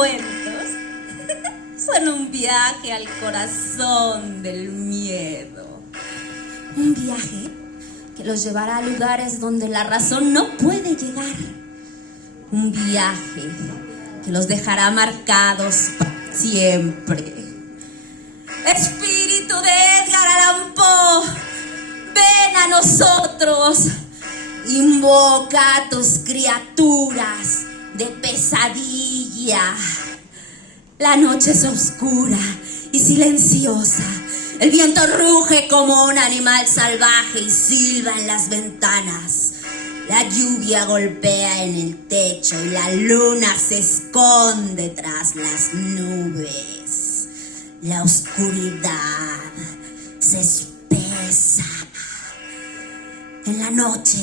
cuentos son un viaje al corazón del miedo. Un viaje que los llevará a lugares donde la razón no puede llegar. Un viaje que los dejará marcados para siempre. Espíritu de Edgar Allan Poe, ven a nosotros. Invoca a tus criaturas de pesadilla. La noche es oscura y silenciosa. El viento ruge como un animal salvaje y silba en las ventanas. La lluvia golpea en el techo y la luna se esconde tras las nubes. La oscuridad se espesa. En la noche,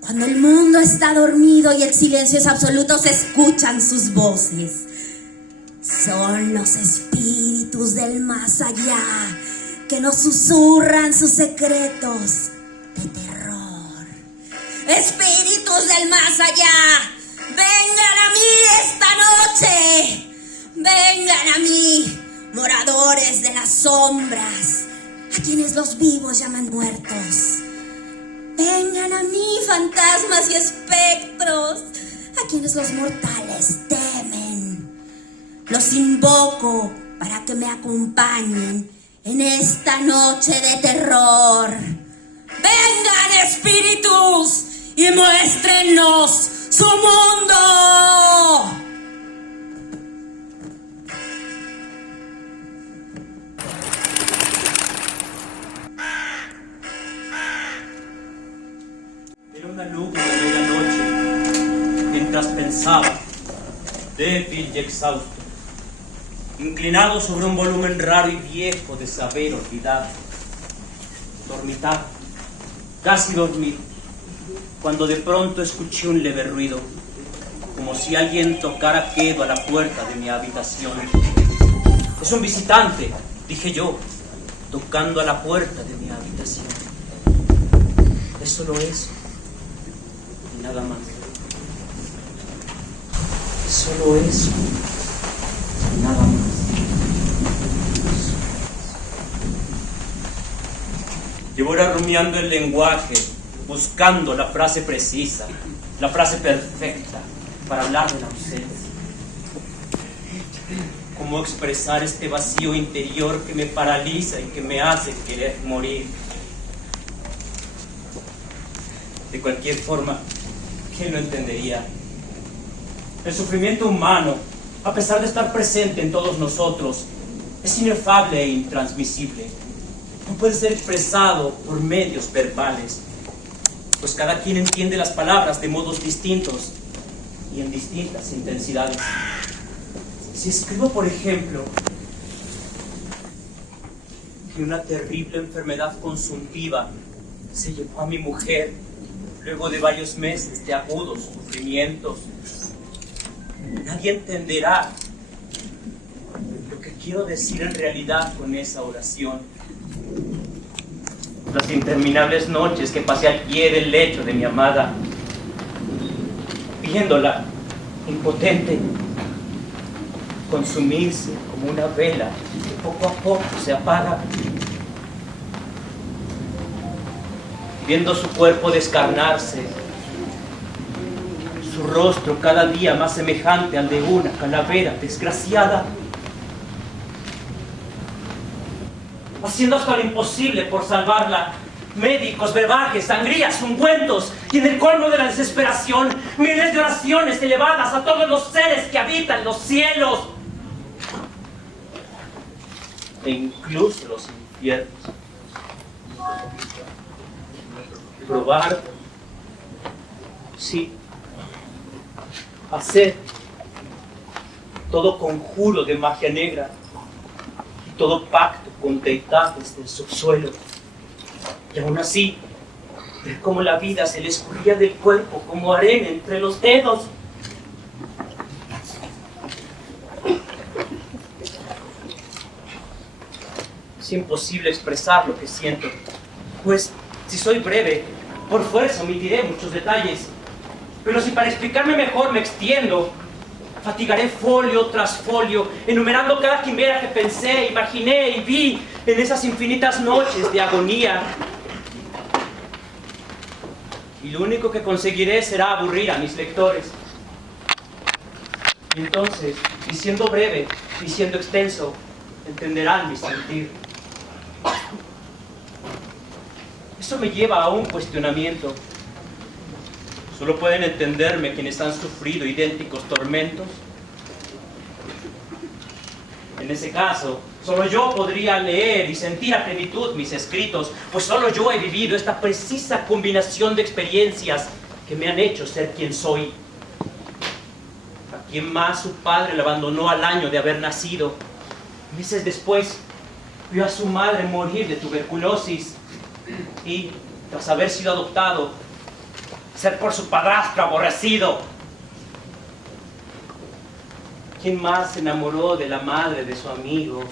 cuando el mundo está dormido y el silencio es absoluto, se escuchan sus voces. Son los espíritus del más allá que nos susurran sus secretos de terror. Espíritus del más allá, vengan a mí esta noche. Vengan a mí, moradores de las sombras, a quienes los vivos llaman muertos. Vengan a mí, fantasmas y espectros, a quienes los mortales temen. Los invoco para que me acompañen en esta noche de terror. ¡Vengan, espíritus, y muéstrennos su mundo! Era una lúgubre medianoche, mientras pensaba, débil y exhausto, inclinado sobre un volumen raro y viejo de saber olvidado, dormitado, casi dormido, cuando de pronto escuché un leve ruido, como si alguien tocara quedo a la puerta de mi habitación. Es un visitante, dije yo, tocando a la puerta de mi habitación. Es solo eso, y nada más. Es solo eso, y nada más. Llevo ahora rumiando el lenguaje, buscando la frase precisa, la frase perfecta para hablar de la ausencia. ¿Cómo expresar este vacío interior que me paraliza y que me hace querer morir? De cualquier forma, ¿quién lo entendería? El sufrimiento humano, a pesar de estar presente en todos nosotros, es inefable e intransmisible. No puede ser expresado por medios verbales, pues cada quien entiende las palabras de modos distintos y en distintas intensidades. Si escribo, por ejemplo, que una terrible enfermedad consuntiva se llevó a mi mujer luego de varios meses de agudos sufrimientos, nadie entenderá lo que quiero decir en realidad con esa oración. Las interminables noches que pasé al pie del lecho de mi amada, viéndola impotente consumirse como una vela que poco a poco se apaga, viendo su cuerpo descarnarse, su rostro cada día más semejante al de una calavera desgraciada, haciendo hasta lo imposible por salvarla. Médicos, brebajes, sangrías, ungüentos, y en el colmo de la desesperación, miles de oraciones elevadas a todos los seres que habitan los cielos e incluso los infiernos. Probar, sí, hacer todo conjuro de magia negra, todo pacto con deidades del subsuelo, y aún así, ver cómo la vida se le escurría del cuerpo como arena entre los dedos. Es imposible expresar lo que siento, pues si soy breve, por fuerza omitiré muchos detalles, pero si para explicarme mejor me extiendo, Fatigaré folio tras folio, enumerando cada quimera que pensé, imaginé y vi en esas infinitas noches de agonía. Y lo único que conseguiré será aburrir a mis lectores. Y entonces, y siendo breve y siendo extenso, entenderán mi sentir. Eso me lleva a un cuestionamiento. ¿Solo pueden entenderme quienes han sufrido idénticos tormentos? En ese caso, solo yo podría leer y sentir a plenitud mis escritos, pues solo yo he vivido esta precisa combinación de experiencias que me han hecho ser quien soy. ¿A quién más su padre le abandonó al año de haber nacido? Meses después, vio a su madre morir de tuberculosis y, tras haber sido adoptado, ser por su padrastro aborrecido. ¿Quién más se enamoró de la madre de su amigo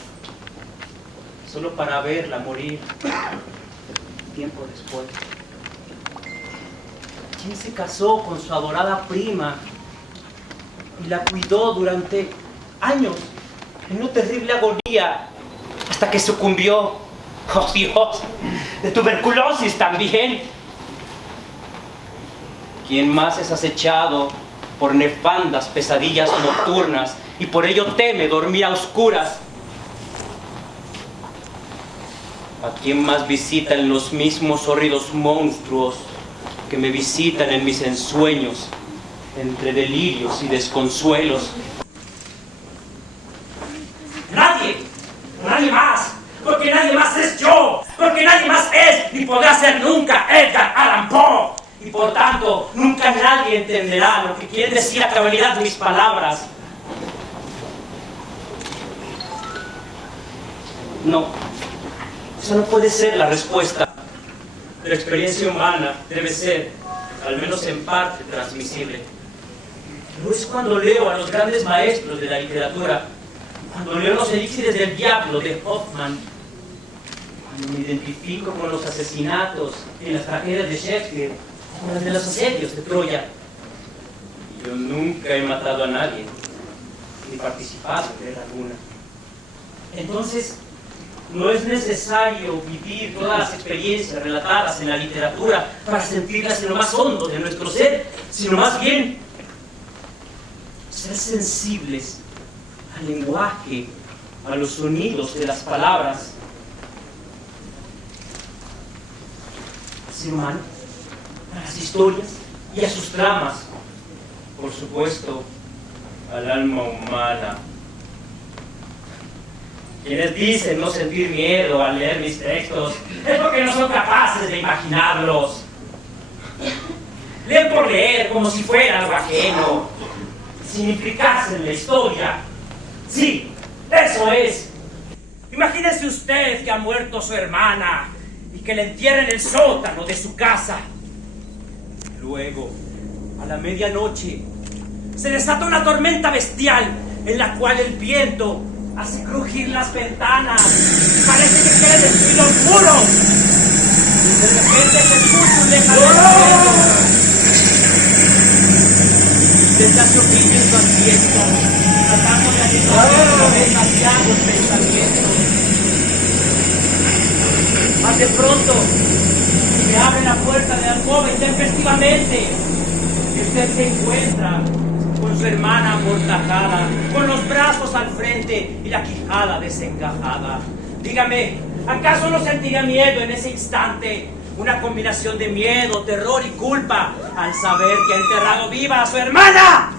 solo para verla morir tiempo después? ¿Quién se casó con su adorada prima y la cuidó durante años en una terrible agonía hasta que sucumbió, oh Dios, de tuberculosis también? ¿Quién más es acechado por nefandas pesadillas nocturnas y por ello teme dormir a oscuras? ¿A quién más visitan los mismos horridos monstruos que me visitan en mis ensueños, entre delirios y desconsuelos? ¡Nadie! ¡Nadie más! Porque nadie más es yo, porque nadie más es ni podrá ser nunca Edgar Allan Poe. Y por tanto, nunca nadie entenderá lo que quieren decir a cabalidad mis palabras. No, esa no puede ser la respuesta. La experiencia humana debe ser, al menos en parte, transmisible. Pero es cuando leo a los grandes maestros de la literatura, cuando leo los elixires del diablo de Hoffman, cuando me identifico con los asesinatos en las tragedias de Shakespeare, como las de los asedios de Troya. Yo nunca he matado a nadie, ni participado en guerra alguna. Entonces, no es necesario vivir todas las experiencias relatadas en la literatura para sentirlas en lo más hondo de nuestro ser, sino más bien ser sensibles al lenguaje, a los sonidos de las palabras. Al ser humano, a las historias y a sus tramas, por supuesto, al alma humana. Quienes dicen no sentir miedo al leer mis textos es porque no son capaces de imaginarlos. Leen por leer como si fuera algo ajeno, sin implicarse en la historia. Sí, eso es. Imagínese usted que ha muerto su hermana y que la entierra en el sótano de su casa. Luego, a la medianoche, se desata una tormenta bestial en la cual el viento hace crujir las ventanas. Parece que quiere destruir los muros. Y de repente se escucha un lejano estruendo. Desde hace oprimiendo al viento, tratando de animar demasiados pensamientos. Más de pronto, se abre la puerta de la alcoba intempestivamente y usted se encuentra con su hermana amortajada, con los brazos al frente y la quijada desencajada. Dígame, ¿acaso no sentiría miedo en ese instante? Una combinación de miedo, terror y culpa al saber que ha enterrado viva a su hermana.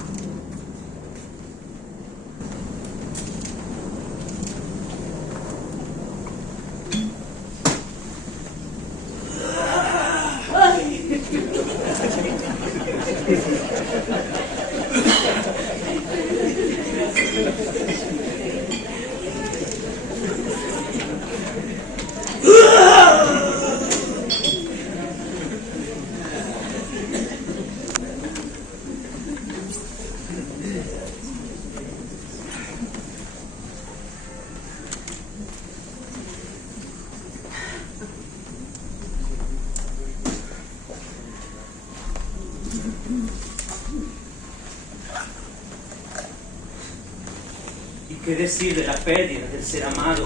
¿Qué decir de la pérdida del ser amado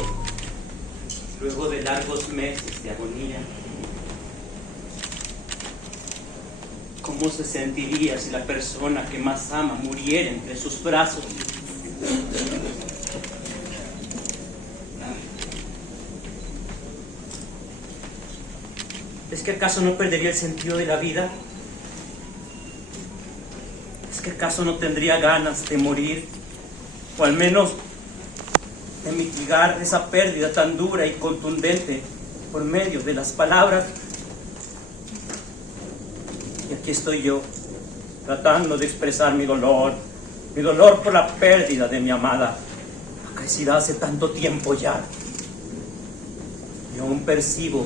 luego de largos meses de agonía? ¿Cómo se sentiría si la persona que más ama muriera entre sus brazos? ¿Es que acaso no perdería el sentido de la vida? ¿Es que acaso no tendría ganas de morir? O al menos de mitigar esa pérdida tan dura y contundente por medio de las palabras. Y aquí estoy yo, tratando de expresar mi dolor por la pérdida de mi amada, acaecida hace tanto tiempo ya. Y aún percibo,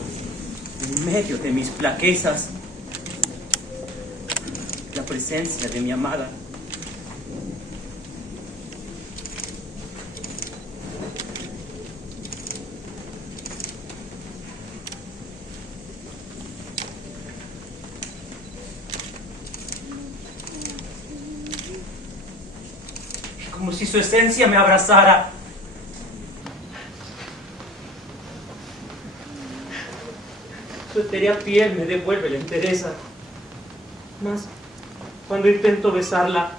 en medio de mis flaquezas, la presencia de mi amada. Como si su esencia me abrazara. Su etérea piel me devuelve la entereza. Mas, cuando intento besarla,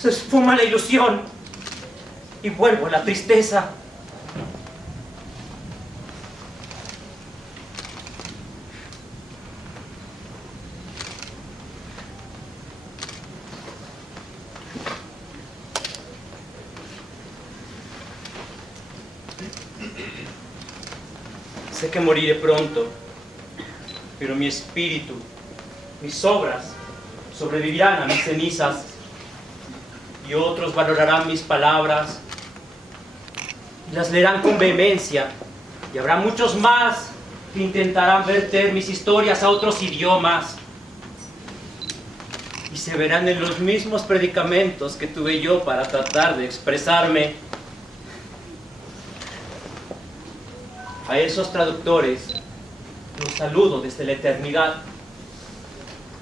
se esfuma la ilusión y vuelvo a la tristeza. Sé que moriré pronto, pero mi espíritu, mis obras, sobrevivirán a mis cenizas, y otros valorarán mis palabras y las leerán con vehemencia, y habrá muchos más que intentarán verter mis historias a otros idiomas, y se verán en los mismos predicamentos que tuve yo para tratar de expresarme. A esos traductores los saludo desde la eternidad,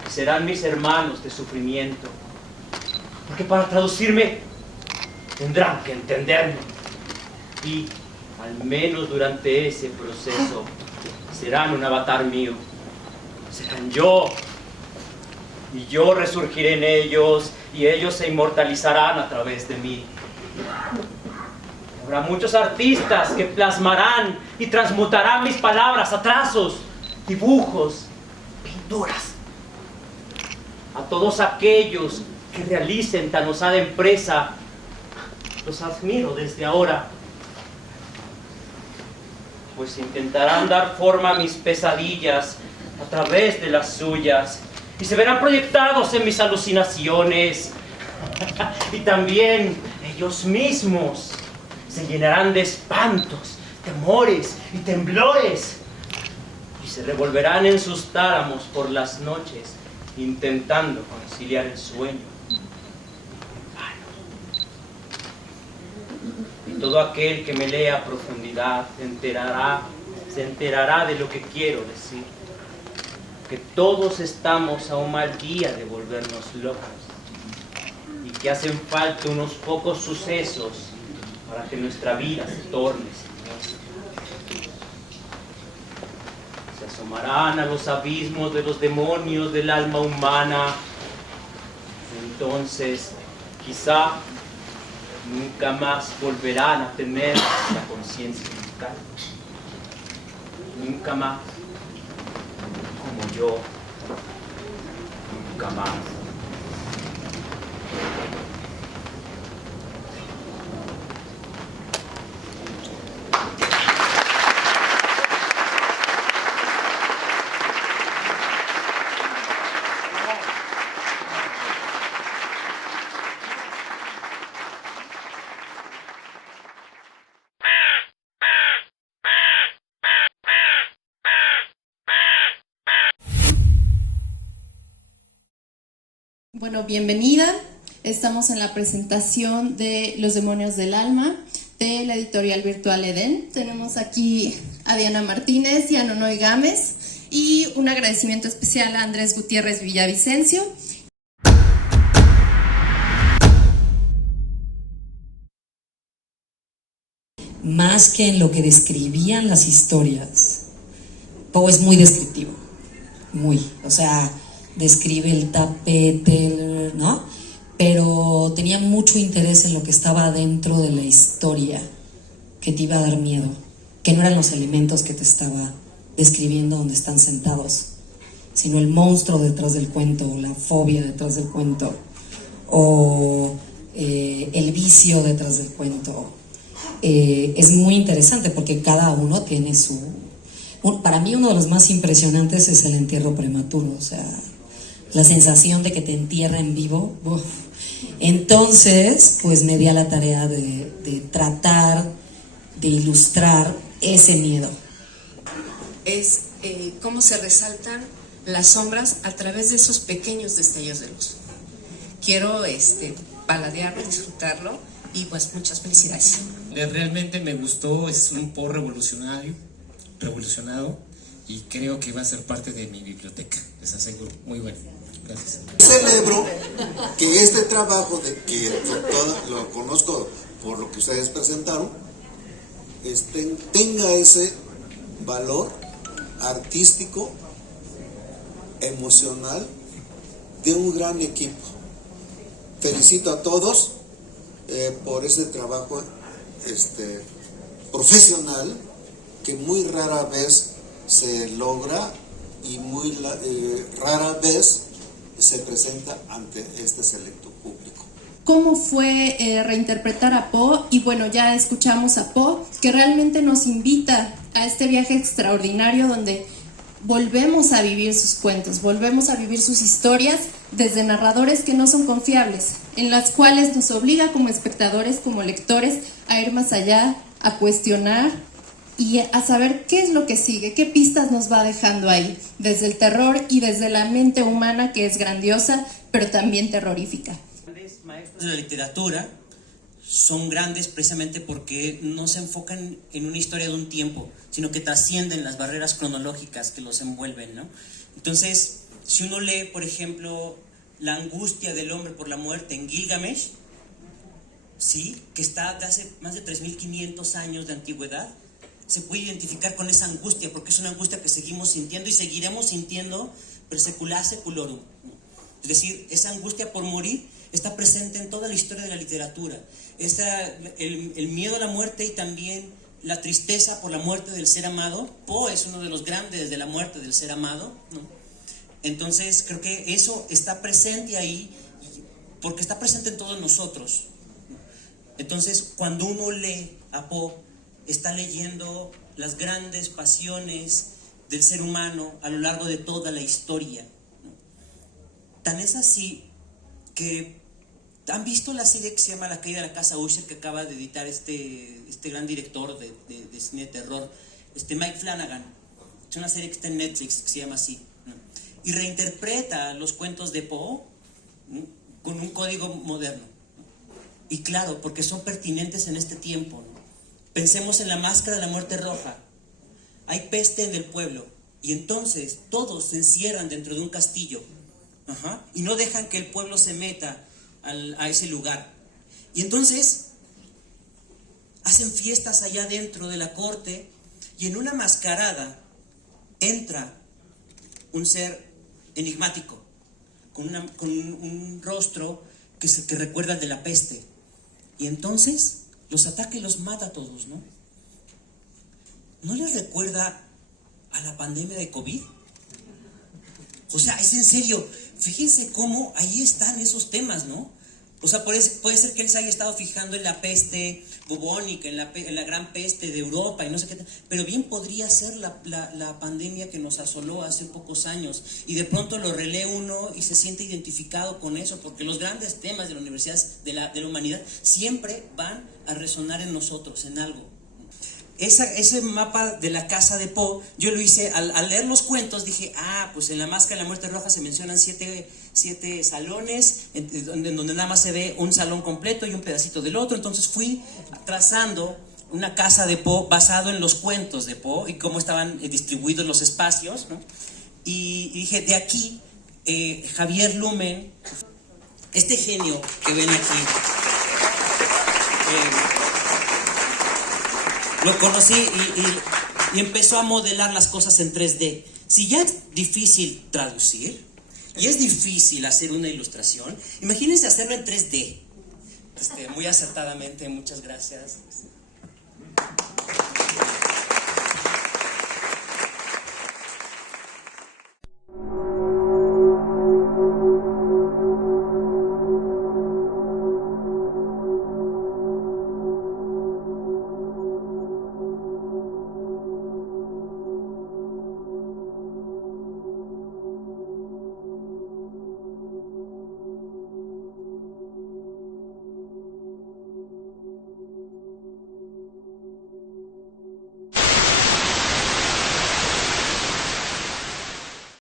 que serán mis hermanos de sufrimiento, porque para traducirme tendrán que entenderme, y al menos durante ese proceso serán un avatar mío, serán yo, y yo resurgiré en ellos, y ellos se inmortalizarán a través de mí. Habrá muchos artistas que plasmarán y transmutarán mis palabras a trazos, dibujos, pinturas. A todos aquellos que realicen tan osada empresa, los admiro desde ahora, pues intentarán dar forma a mis pesadillas a través de las suyas, y se verán proyectados en mis alucinaciones, y también ellos mismos se llenarán de espantos, temores y temblores, y se revolverán en sus tálamos por las noches, intentando conciliar el sueño. Y todo aquel que me lea a profundidad se enterará de lo que quiero decir, que todos estamos a un mal día de volvernos locos, y que hacen falta unos pocos sucesos para que nuestra vida se torne siniestra. Se asomarán a los abismos de los demonios del alma humana. Entonces, quizá nunca más volverán a tener la conciencia mental. Nunca más, como yo, nunca más. Bueno, bienvenida. Estamos en la presentación de Los demonios del alma de la editorial virtual Edén. Tenemos aquí a Diana Martínez y a Nonoy Gámez, y un agradecimiento especial a Andrés Gutiérrez Villavicencio. más que en lo que describían las historias. Poe es muy descriptivo, o sea, describe el tapete, ¿no? Pero tenía mucho interés en lo que estaba dentro de la historia, que te iba a dar miedo, que no eran los elementos que te estaba describiendo donde están sentados, sino el monstruo detrás del cuento, o la fobia detrás del cuento, o el vicio detrás del cuento. Es muy interesante porque cada uno tiene para mí uno de los más impresionantes es el entierro prematuro, o sea, la sensación de que te entierra en vivo. Uf. Entonces, pues me di a la tarea de tratar de ilustrar ese miedo. Es cómo se resaltan las sombras a través de esos pequeños destellos de luz. Quiero paladearlo, disfrutarlo y pues muchas felicidades. Realmente me gustó, es un Poe revolucionado y creo que va a ser parte de mi biblioteca, les aseguro. Muy bueno, gracias. Celebro que este trabajo, que lo conozco por lo que ustedes presentaron, tenga ese valor artístico, emocional, de un gran equipo. Felicito a todos por ese trabajo profesional que muy rara vez se logra y muy rara vez se presenta ante este selecto público. ¿Cómo fue reinterpretar a Poe? Y bueno, ya escuchamos a Poe, que realmente nos invita a este viaje extraordinario donde volvemos a vivir sus cuentos, volvemos a vivir sus historias desde narradores que no son confiables, en las cuales nos obliga como espectadores, como lectores, a ir más allá, a cuestionar y a saber qué es lo que sigue, qué pistas nos va dejando ahí, desde el terror y desde la mente humana, que es grandiosa, pero también terrorífica. Grandes maestros de la literatura son grandes precisamente porque no se enfocan en una historia de un tiempo, sino que trascienden las barreras cronológicas que los envuelven, ¿no? Entonces, si uno lee, por ejemplo, la angustia del hombre por la muerte en Gilgamesh, ¿sí?, que está de hace más de 3500 años de antigüedad, se puede identificar con esa angustia, porque es una angustia que seguimos sintiendo y seguiremos sintiendo per secula seculorum. Es decir, esa angustia por morir está presente en toda la historia de la literatura. El miedo a la muerte y también la tristeza por la muerte del ser amado. Poe es uno de los grandes de la muerte del ser amado, ¿no? Entonces creo que eso está presente ahí, porque está presente en todos nosotros. Entonces cuando uno lee a Poe, está leyendo las grandes pasiones del ser humano a lo largo de toda la historia, ¿no? Tan es así que han visto la serie que se llama La caída de la casa Usher, que acaba de editar este gran director de cine de terror, Mike Flanagan. Es una serie que está en Netflix, que se llama así, ¿no? Y reinterpreta los cuentos de Poe, ¿no?, con un código moderno, ¿no? Y claro, porque son pertinentes en este tiempo, ¿no? Pensemos en La máscara de la muerte roja. Hay peste en el pueblo y entonces todos se encierran dentro de un castillo, y no dejan que el pueblo se meta a ese lugar. Y entonces hacen fiestas allá dentro de la corte y en una mascarada entra un ser enigmático con un rostro que recuerda al de la peste. Y entonces los ataca y los mata a todos, ¿no? ¿No les recuerda a la pandemia de COVID? O sea, es en serio. Fíjense cómo ahí están esos temas, ¿no? O sea, puede ser que él se haya estado fijando en la peste bubónica, en la gran peste de Europa y no sé qué, pero bien podría ser la pandemia que nos asoló hace pocos años, y de pronto lo relee uno y se siente identificado con eso, porque los grandes temas de la universidad, de la humanidad, siempre van a resonar en nosotros, en algo. Ese mapa de la casa de Poe, yo lo hice al leer los cuentos. Dije, pues en La máscara de la muerte roja se mencionan 7 salones, en donde nada más se ve un salón completo y un pedacito del otro. Entonces fui trazando una casa de Poe basado en los cuentos de Poe y cómo estaban distribuidos los espacios, ¿no? Y dije, de aquí, Javier Lumen, este genio que ven aquí, Lo conocí y empezó a modelar las cosas en 3D. Si ya es difícil traducir y es difícil hacer una ilustración, imagínense hacerlo en 3D. Muy acertadamente, muchas gracias.